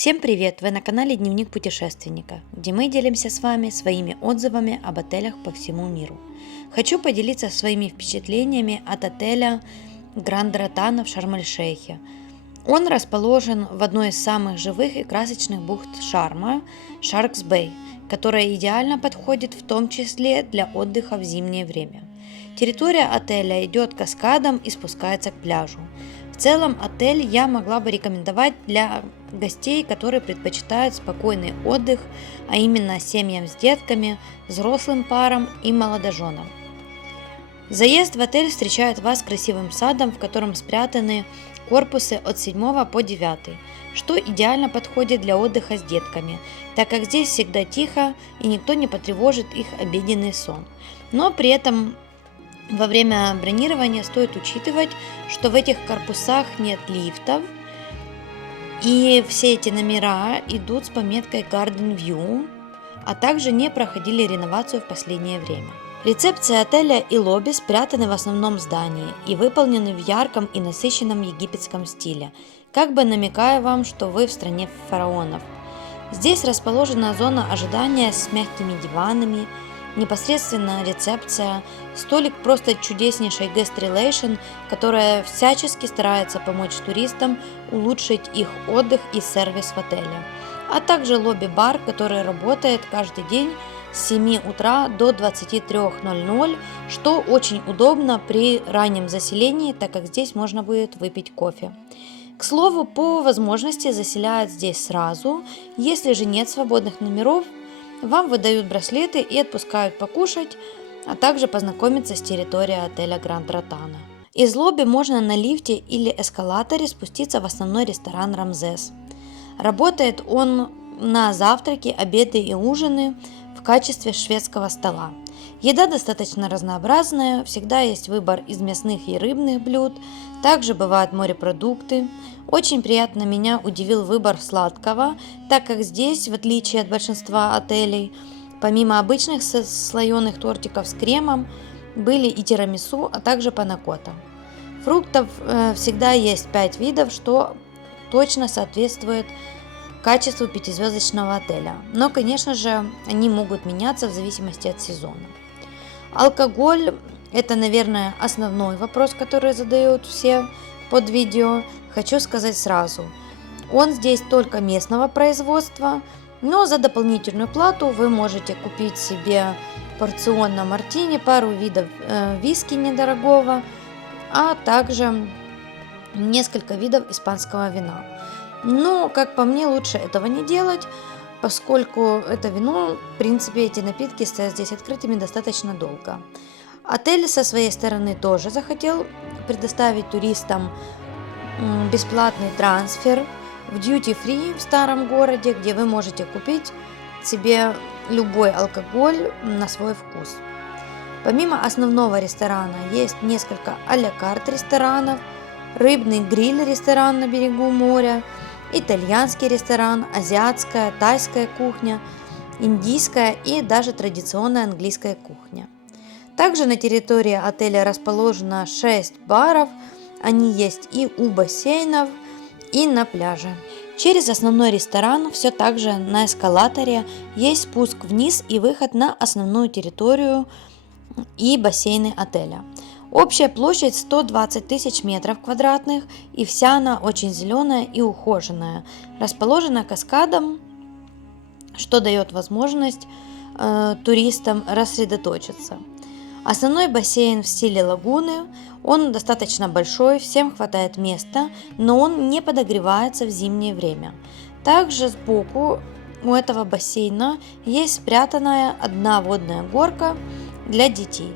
Всем привет! Вы на канале Дневник путешественника, где мы делимся с вами своими отзывами об отелях по всему миру. Хочу поделиться своими впечатлениями от отеля Гранд Ротана в Шарм-эль-Шейхе. Он расположен в одной из самых живых и красочных бухт Шарма – Шаркс-Бэй, которая идеально подходит в том числе для отдыха в зимнее время. Территория отеля идет каскадом и спускается к пляжу. В целом отель я могла бы рекомендовать для гостей, которые предпочитают спокойный отдых, а именно семьям с детками, взрослым парам и молодоженам. Заезд в отель встречает вас красивым садом, в котором спрятаны корпусы от 7 по 9, что идеально подходит для отдыха с детками, так как здесь всегда тихо и никто не потревожит их обеденный сон. Но при этом во время бронирования стоит учитывать, что в этих корпусах нет лифтов, и все эти номера идут с пометкой Garden View, а также не проходили реновацию в последнее время. Рецепция отеля и лобби спрятаны в основном здании и выполнены в ярком и насыщенном египетском стиле, как бы намекая вам, что вы в стране фараонов. Здесь расположена зона ожидания с мягкими диванами, непосредственно рецепция, столик просто чудеснейшей guest relation, которая всячески старается помочь туристам улучшить их отдых и сервис в отеле, а также лобби-бар, который работает каждый день с 7 утра до 23:00, что очень удобно при раннем заселении, так как здесь можно будет выпить кофе. К слову, по возможности заселяют здесь сразу, если же нет свободных номеров, вам выдают браслеты и отпускают покушать, а также познакомиться с территорией отеля Гранд Ротана. Из лобби можно на лифте или эскалаторе спуститься в основной ресторан Рамзес. Работает он на завтраки, обеды и ужины в качестве шведского стола. Еда достаточно разнообразная, всегда есть выбор из мясных и рыбных блюд, также бывают морепродукты. Очень приятно меня удивил выбор сладкого, так как здесь, в отличие от большинства отелей, помимо обычных слоеных тортиков с кремом, были и тирамису, а также панакота. Фруктов всегда есть 5 видов, что точно соответствует качеству пятизвездочного отеля, но, конечно же, они могут меняться в зависимости от сезона. Алкоголь – это, наверное, основной вопрос, который задают все под видео. Хочу сказать сразу, он здесь только местного производства, но за дополнительную плату вы можете купить себе порционно мартини, пару видов виски недорогого, а также несколько видов испанского вина. Но, как по мне, лучше этого не делать, поскольку это вино, в принципе, эти напитки стоят здесь открытыми достаточно долго. Отель со своей стороны тоже захотел предоставить туристам бесплатный трансфер в Duty Free в старом городе, где вы можете купить себе любой алкоголь на свой вкус. Помимо основного ресторана есть несколько а-ля карт ресторанов, рыбный гриль-ресторан на берегу моря, итальянский ресторан, азиатская, тайская кухня, индийская и даже традиционная английская кухня. Также на территории отеля расположено 6 баров, они есть и у бассейнов, и на пляже. Через основной ресторан все так же на эскалаторе есть спуск вниз и выход на основную территорию и бассейны отеля. Общая площадь 120 тысяч метров квадратных, и вся она очень зеленая и ухоженная, расположена каскадом, что дает возможность туристам рассредоточиться. Основной бассейн в стиле лагуны, он достаточно большой, всем хватает места, но он не подогревается в зимнее время. Также сбоку у этого бассейна есть спрятанная одна водная горка для детей.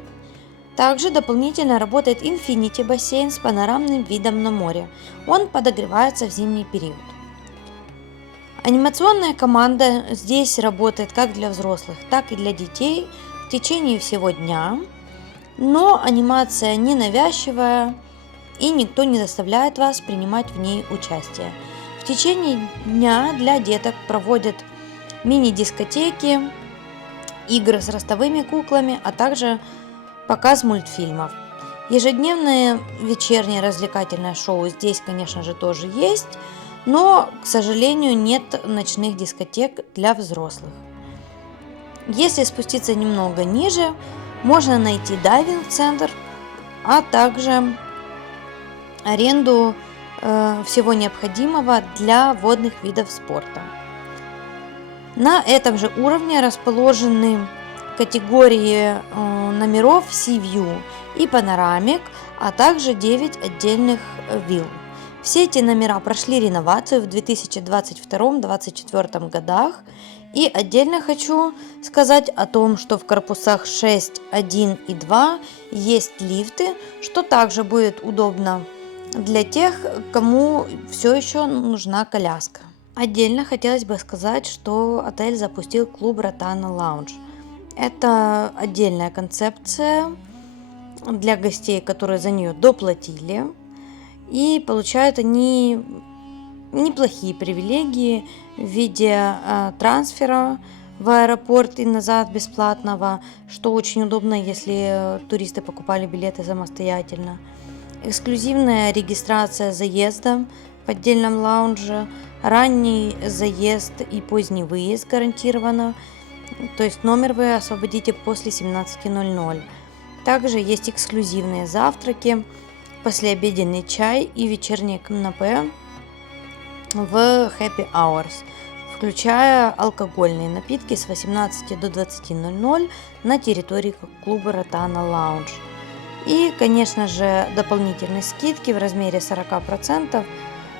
Также дополнительно работает Infinity бассейн с панорамным видом на море. Он подогревается в зимний период. Анимационная команда здесь работает как для взрослых, так и для детей в течение всего дня. Но анимация не навязчивая, и никто не заставляет вас принимать в ней участие. В течение дня для деток проводят мини-дискотеки, игры с ростовыми куклами, а также показ мультфильмов. Ежедневное вечернее развлекательное шоу здесь, конечно же, тоже есть, но, к сожалению, нет ночных дискотек для взрослых. Если спуститься немного ниже, можно найти дайвинг-центр, а также аренду всего необходимого для водных видов спорта. На этом же уровне расположены категории номеров Sea View и Panoramic, а также 9 отдельных вилл. Все эти номера прошли реновацию в 2022-2024 годах. И отдельно хочу сказать о том, что в корпусах 6, 1 и 2 есть лифты, что также будет удобно для тех, кому все еще нужна коляска. Отдельно хотелось бы сказать, что отель запустил клуб Ротана Lounge. Это отдельная концепция для гостей, которые за нее доплатили, и получают они неплохие привилегии в виде трансфера в аэропорт и назад бесплатного, что очень удобно, если туристы покупали билеты самостоятельно. Эксклюзивная регистрация заезда в отдельном лаунже, ранний заезд и поздний выезд гарантированно, то есть номер вы освободите после 17:00. Также есть эксклюзивные завтраки, послеобеденный чай и вечерние канапе в Happy Hours, включая алкогольные напитки с 18 до 20:00 на территории клуба Ротана Lounge. И, конечно же, дополнительные скидки в размере 40%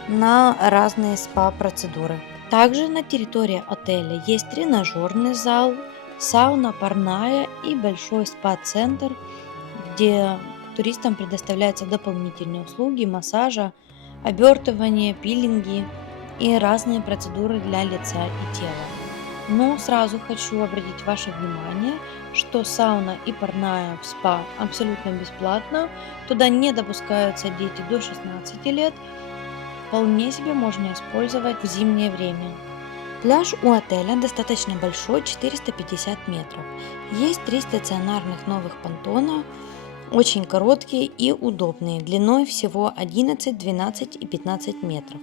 на разные спа-процедуры. Также на территории отеля есть тренажерный зал, сауна парная и большой спа-центр, где туристам предоставляются дополнительные услуги массажа, обертывания, пилинги и разные процедуры для лица и тела. Но сразу хочу обратить ваше внимание, что сауна и парная в спа абсолютно бесплатно, туда не допускаются дети до 16 лет, вполне себе можно использовать в зимнее время. Пляж у отеля достаточно большой, 450 метров. Есть 3 стационарных новых понтона, очень короткие и удобные, длиной всего 11, 12 и 15 метров.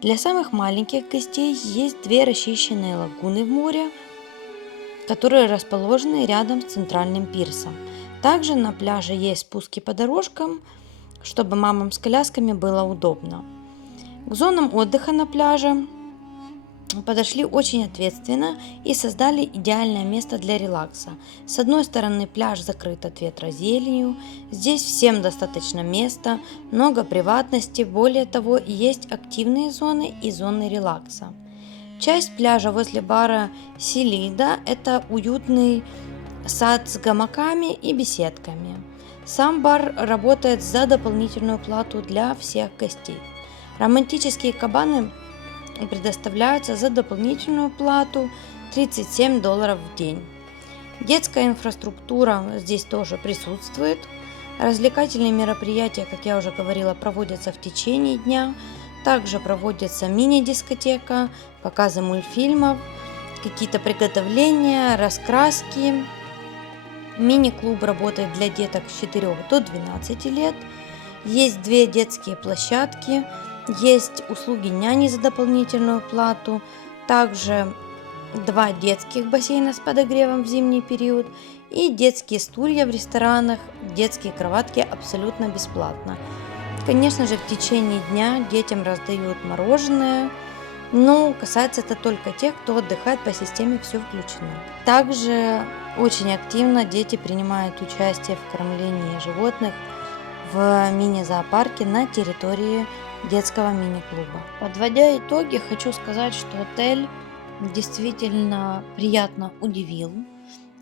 Для самых маленьких гостей есть 2 расчищенные лагуны в море, которые расположены рядом с центральным пирсом. Также на пляже есть спуски по дорожкам, чтобы мамам с колясками было удобно. К зонам отдыха на пляже подошли очень ответственно и создали идеальное место для релакса. С одной стороны, пляж закрыт от ветра зеленью, здесь всем достаточно места, много приватности, более того, есть активные зоны и зоны релакса. Часть пляжа возле бара Селида – это уютный сад с гамаками и беседками. Сам бар работает за дополнительную плату для всех гостей. Романтические кабаны предоставляются за дополнительную плату $37 в день. Детская инфраструктура здесь тоже присутствует. Развлекательные мероприятия, как я уже говорила, проводятся в течение дня. Также проводится мини-дискотека, показы мультфильмов, какие-то приготовления, раскраски. Мини-клуб работает для деток с 4 до 12 лет. Есть 2 детские площадки. Есть услуги няни за дополнительную плату, также 2 детских бассейна с подогревом в зимний период и детские стулья в ресторанах, детские кроватки абсолютно бесплатно. Конечно же, в течение дня детям раздают мороженое, но касается это только тех, кто отдыхает по системе «Все включено». Также очень активно дети принимают участие в кормлении животных в мини-зоопарке на территории детского мини-клуба. Подводя итоги, хочу сказать, что отель действительно приятно удивил.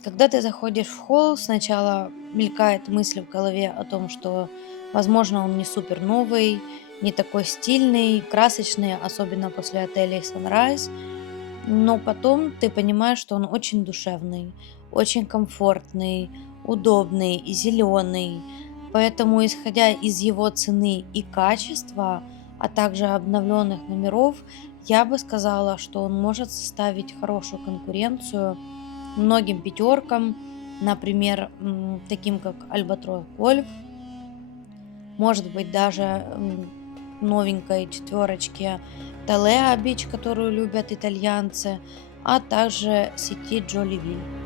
Когда ты заходишь в холл, сначала мелькает мысль в голове о том, что, возможно, он не супер новый, не такой стильный, красочный, особенно после отеля Sunrise, но потом ты понимаешь, что он очень душевный, очень комфортный, удобный и зеленый. Поэтому, исходя из его цены и качества, а также обновленных номеров, я бы сказала, что он может составить хорошую конкуренцию многим пятеркам, например, таким как Albatross Golf, может быть даже новенькой четверочке Талеа Бич, которую любят итальянцы, а также сети Джоливиль.